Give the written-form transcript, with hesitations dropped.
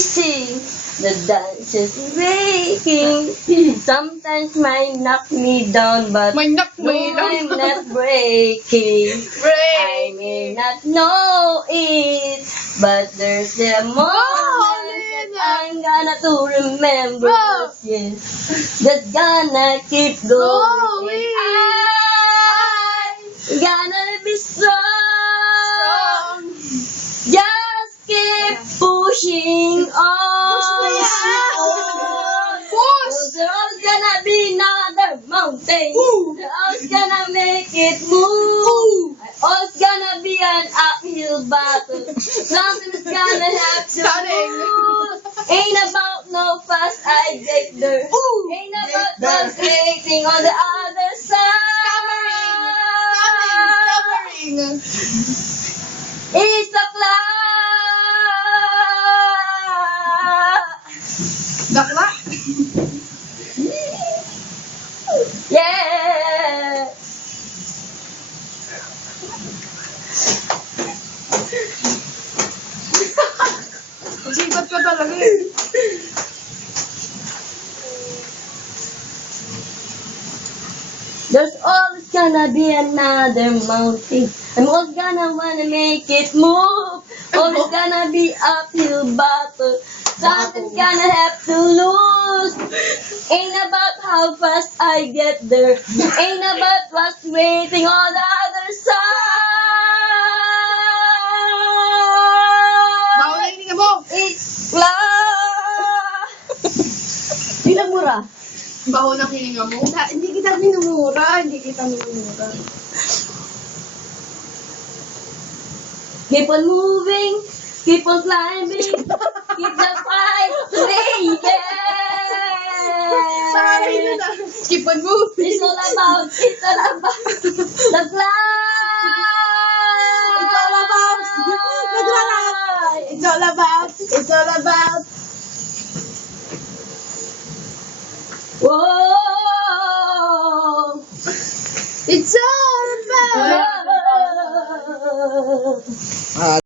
sing. The dance is breaking. Sometimes might knock me down, but May knock no, me I'm down. not breaking. I may not know it, but there's a moment that I'm gonna to remember. Yes, that's gonna keep going. And I'm gonna be strong. Just keep pushing on. Push! There's always gonna be another mountain. There's always gonna make it move. Always gonna be an uphill battle. Something's gonna have to lose. Ain't about no fast I get there. Ain't about what's waiting on the other side. Covering! It's a cloud. Dakla? Yeah. Sikat ka talaga eh. There's always gonna be another mountain. I'm always gonna wanna make it move. Always gonna be uphill battle. Something's gonna have to lose. Ain't about how fast I get there. Ain't about what's waiting on the other Bawal na side. hininga mo! It's love. Bilang mura. Baho ng hininga mo? Hindi kita minumura. Keep on moving, keep on climbing, keep the fight playing. Keep on moving. It's all about the fly. It's all about. Whoa. It's all about. Whoa.